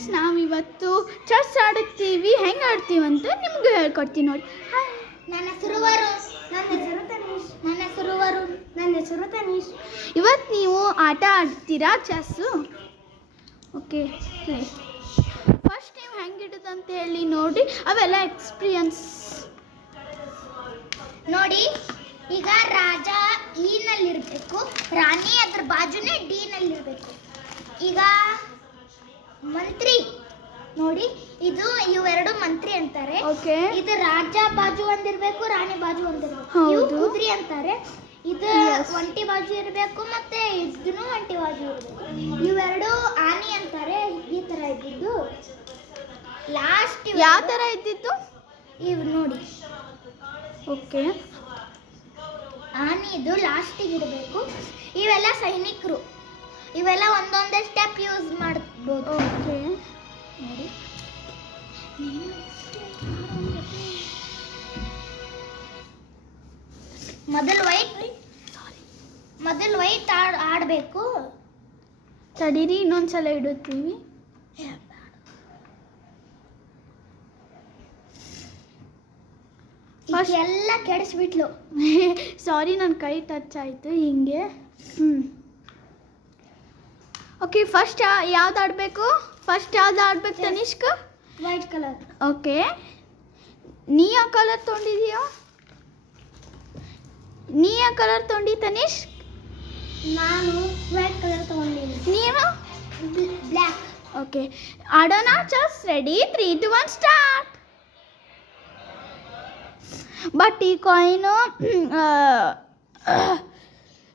Friends, ನಾವಿವತ್ತು chess ಆಡುತ್ತೀವಿ. ಹೆಂಗೆ ಆಡ್ತೀವಿ ಅಂತ ನಿಮ್ಗೆ ಹೇಳ್ಕೊಡ್ತೀನಿ ನೋಡಿ. ನನ್ನ ಹೆಸರು ವರುಣ್. ನನ್ನ ಹೆಸರು ತನೀಶ್. ನನ್ನ ಹೆಸರು ವರುಣ್. ನನ್ನ ಹೆಸರು ತನೀಶ್. ಇವತ್ತು ನೀವು ಆಟ ಆಡ್ತೀರಾ ಚೆಸ್ಸು? ಓಕೆ, ಫಸ್ಟ್ ನೀವು ಹೆಂಗೆ ಇಡೋದಂತ ಹೇಳಿ ನೋಡಿ. ಅವೆಲ್ಲ ಎಕ್ಸ್ಪೀರಿಯನ್ಸ್ ನೋಡಿ. ಈಗ ರಾಜ ಇ ನಲ್ಲಿರಬೇಕು, ರಾಣಿ ಅದ್ರ ಬಾಜುನೇ ಡಿ ನಲ್ಲಿರಬೇಕು. ಈಗ ಮಂತ್ರಿ ನೋಡಿ, ಇದು ಇವೆರಡು ಮಂತ್ರಿ ಅಂತಾರೆ. ಓಕೆ, ಇದು ರಾಜ ಬಾಜು ಒಂದಿರಬೇಕು, ರಾಣಿ ಬಾಜು ಒಂದಿರಬೇಕು. ಇವು ಹೌದು. ಕುದುರೆ ಅಂತಾರೆ. ಇದು ಒಂಟಿ ಬಾಜು ಇರಬೇಕು, ಮತ್ತೆ ಇದನ್ನು ಒಂಟಿ ಬಾಜು ಇರಬೇಕು. ಇವೆರಡು ಆನೆ ಅಂತಾರೆ. ಈ ತರ ಇದ್ದಿದ್ದು ಲಾಸ್ಟ್ ಯಾವ ಥರ ಇದ್ದಿತ್ತು? ಇವು ನೋಡಿ, ಓಕೆ, ಆನೆದು ಲಾಸ್ಟಿಗೆ ಇರಬೇಕು. ಇವೆಲ್ಲ ಸೈನಿಕರು. ಇವೆಲ್ಲ ಒಂದೊಂದೇ ಸ್ಟೆಪ್ ಯೂಸ್ ಮಾಡ್ಬೋದು. ಓಕೆ, ನೋಡಿ, ಮೊದಲು ವೈಟ್ ಆಡಬೇಕು. ತಡೀರಿ, ಇನ್ನೊಂದ್ಸಲ ಇಡುತ್ತೀವಿ. ಎಲ್ಲ ಕೆಡಿಸ್ಬಿಟ್ಲು. ಸಾರಿ, ನನ್ನ ಕೈ ಟಚ್ ಆಯಿತು ಹಿಂಗೆ. ಓಕೆ, ಫಸ್ಟ್ ಯಾವ್ದು ಆಡಬೇಕು? ಫಸ್ಟ್ ಯಾವ್ದು ಆಡ್ಬೇಕು ತನಿಷ್ಕ? White colour. ಓಕೆ, ನೀ ಯಾವ ಕಲರ್ ತೊಗೊಂಡಿದೀಯೋ? ನೀ ಯಾವ ಕಲರ್ ತೊಗೊಂಡಿ ತನಿಷ್? ನಾನು ವೈಟ್ ಕಲರ್ ತಗೊಂಡಿದ್ದೀನಿ. ನೀನು? ಬ್ಲ್ಯಾಕ್. ಓಕೆ, ಆಡೋಣ ಚೆಸ್. Ready, 3, 2, 1 start. ಬಟ್ ಈ ಕಾಯಿನು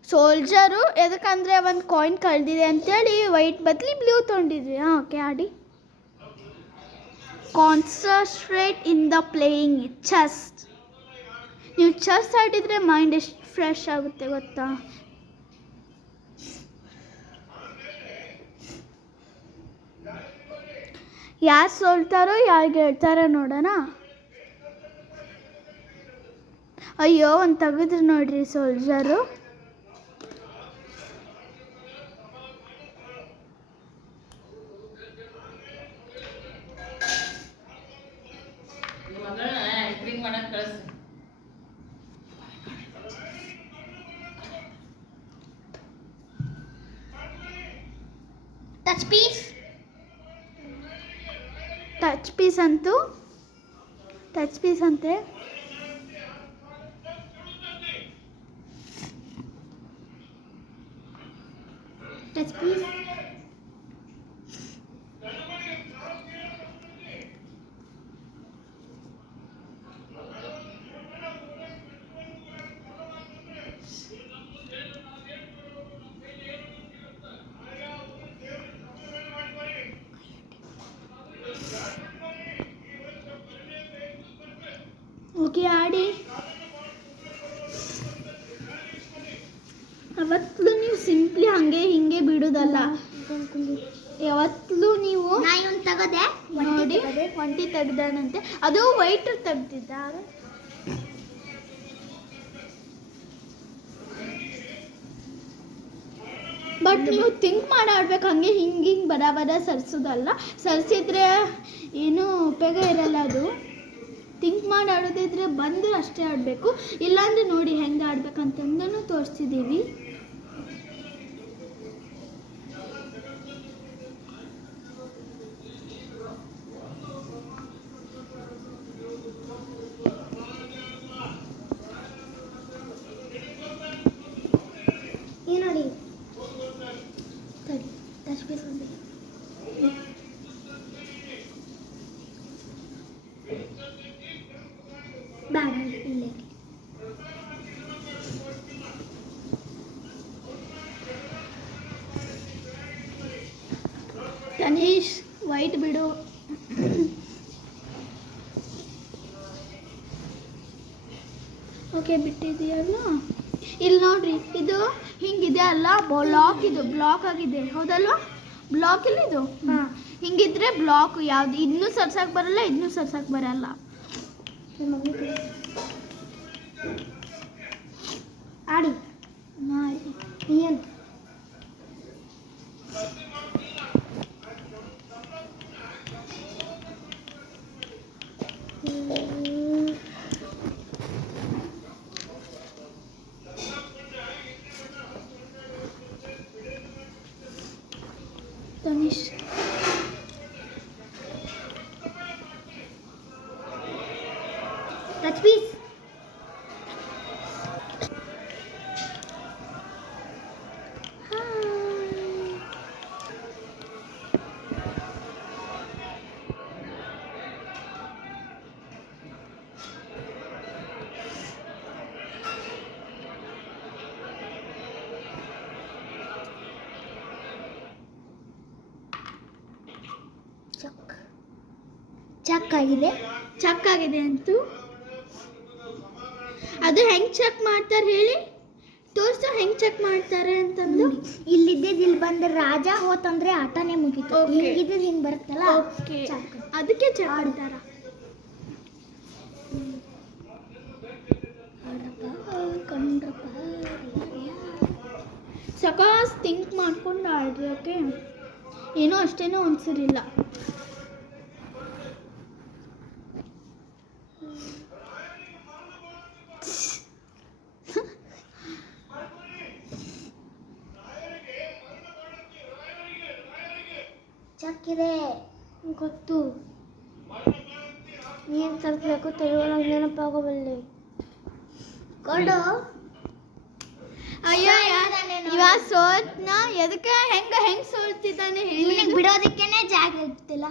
ಸೋಲ್ಜರು ಎದಕ್ಕಂದರೆ ಒಂದು ಕಾಯಿನ್ ಕಳೆದಿದೆ ಅಂತೇಳಿ ವೈಟ್ ಬದಲಿ ಬ್ಲೂ ತೊಗೊಂಡಿದ್ವಿ. ಓಕೆ, ಆಡಿ. Concentrate in the playing chess. ನೀವು ಚೆಸ್ ಆಡಿದರೆ ಮೈಂಡ್ ಎಷ್ಟು ಫ್ರೆಶ್ ಆಗುತ್ತೆ ಗೊತ್ತಾ? ಯಾರು ಸೋಲ್ತಾರೋ ಯಾರು ಗೆಲ್ತಾರೋ ನೋಡೋಣ. ಅಯ್ಯೋ, ಒಂದು ತೆಗೆದ್ರು ನೋಡ್ರಿ soldier. Touch piece. Touch piece ಅಂತೆ. Touch piece. ಓಕೆ, ಆಡಿ. ಯಾವತ್ತೂ ನೀವು ಸಿಂಪ್ಲಿ ಹಂಗೆ ಹಿಂಗೆ ಬಿಡೋದಲ್ಲ. ಯಾವತ್ತೂ ನೀವು ತಗದೆ ನೋಡಿ, ಒಂಟಿ ತೆಗ್ದಾನಂತೆ. ಅದು ವೈಟ್ ತೆಗ್ದಿದ್ದ. ಬಟ್ ನೀವು ಥಿಂಕ್ ಮಾಡಿ ಆಡ್ಬೇಕು. ಹಂಗೆ ಹಿಂಗೆ ಬಡ ಸರ್ಸೋದಲ್ಲ. ಸರ್ಸಿದ್ರೆ ಏನೂ ಉಪಯೋಗ ಇರಲ್ಲ. ಅದು ಥಿಂಕ್ ಮಾಡಿ ಆಡೋದಿದ್ರೆ ಬಂದರೆ ಅಷ್ಟೇ ಆಡಬೇಕು. ಇಲ್ಲಾಂದರೆ ನೋಡಿ ಹೆಂಗೆ ಆಡ್ಬೇಕಂತಂದೂ ತೋರಿಸ್ತಿದ್ದೀವಿ. ಈ ನೋಡಿ, ಟಚ್ ಪೀಸ್ ಒಂದು ಬೇಡ ಇಲ್ಲೇ. ತನೀಶ್, ವೈಟ್ ಬಿಡು. ಓಕೆ, ಬಿಟ್ಟಿದೆಯಲ್ಲ. ಇಲ್ಲಿ ನೋಡ್ರಿ, ಇದು ಹಿಂಗಿದೆ ಅಲ್ಲ, ಬ್ಲಾಕ್. ಇದು ಬ್ಲಾಕ್ ಆಗಿದೆ, ಹೌದಲ್ವಾ? ಬ್ಲಾಕ್ ಇಲ್ಲ ಇದು. ಹಿಂಗಿದ್ರೆ ಬ್ಲಾಕ್. ಯಾವ್ದು ಇನ್ನೂ ಸರ್ಸಕ್ಕೆ ಬರಲ್ಲ, ಇನ್ನೂ ಸರ್ಸಕ್ಕೆ ಬರಲ್ಲ. ಆಡಿ. ಏನು ತನಿಷ್ ಟಚ್ ಪೀಸ್. ಚೆಕ್ ಆಗಿದೆ. ಚೆಕ್ ಆಗಿದೆ ಅಂತೂ. ಅದು ಹೆಂಗ್ ಚೆಕ್ ಮಾಡ್ತಾರೆ ಹೇಳಿ, ತೋರ್ಸು ಹೆಂಗ್ ಚೆಕ್ ಮಾಡ್ತಾರೆ ಅಂತಂದು. ಇಲ್ಲಿದ್ದಿದ್ದು ಇಲ್ಲಿ ಬಂದ್ರೆ ರಾಜ ಹೋತಂದ್ರೆ ಆಟನೇ ಮುಗೀತು. Okay. ಹಿಂಗಿದ್ದು ಹಿಂಗೆ ಬರುತ್ತಲ್ಲ, ಓಕೆ, ಚೆಕ್. ಅದಕ್ಕೆ ಚೆಕ್ ಮಾಡ್ತಾರ. ಸಕಾಸ್ ಥಿಂಕ್ ಮಾಡ್ಕೊಂಡು ಆಡ್ರಿ. ಓಕೆ, ಏನೋ ಅಷ್ಟೇನೋ ಅನ್ಸಿರಿಲ್ಲ. ಚೆಕ್ ಇದೆ ಗೊತ್ತು. ಏನು ತಲುಪಬೇಕು ತಗೊಳ್ಳೋಂಗೆ ನೆನಪಾಗಬಲ್ಲೆ. ಕೊಡು. ಅಯ್ಯೋ ಇವಾಗ ಸೋತ್ನ ಎದಕ್ಕೆ ಹೆಂಗ್ ಸೋಲ್ತಿದ್ದಾನೆ ಹೇಳಿ. ಇವನಿಗೆ ಬಿಡೋದಕ್ಕೇನೆ ಜಾಗ ಇರ್ತಿಲ್ಲ.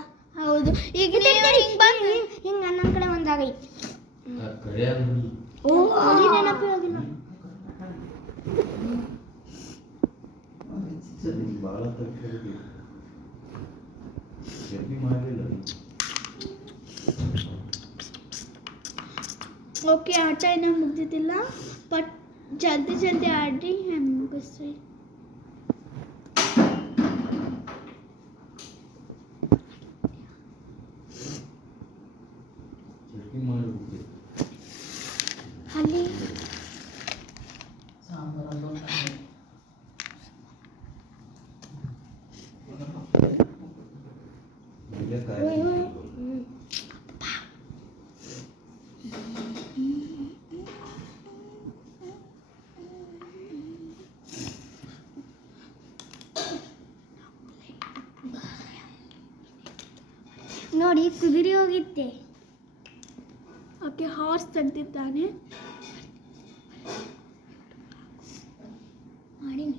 ಹೌದು, ಈಗ ನೀವು ಹಿಂಗ್ ಬಂದು ಹಿಂಗೆ ನನ್ನ ಕಡೆ ಒಂದು ಜಾಗ ಐತಿ. ನೆನಪೇ ಆಗಿಲ್ಲ. ಓಕೆ, ಆಟ ಏನೋ ಮುಗ್ದಿದ್ದಿಲ್ಲ, ಬಟ್ ಜಲ್ದಿ ಆಡ್ರಿ, ಹೆಂಗೆ ಮುಗಿಸ್ರಿ. ಅಲ್ಲಿ ನೋಡಿ ಕುದುರೆ ಹೋಗಿತ್ತೆ. Okay, horse ತೆಗ್ದಿದ್ದಾನೆ. ಮಾಡೀನಿ.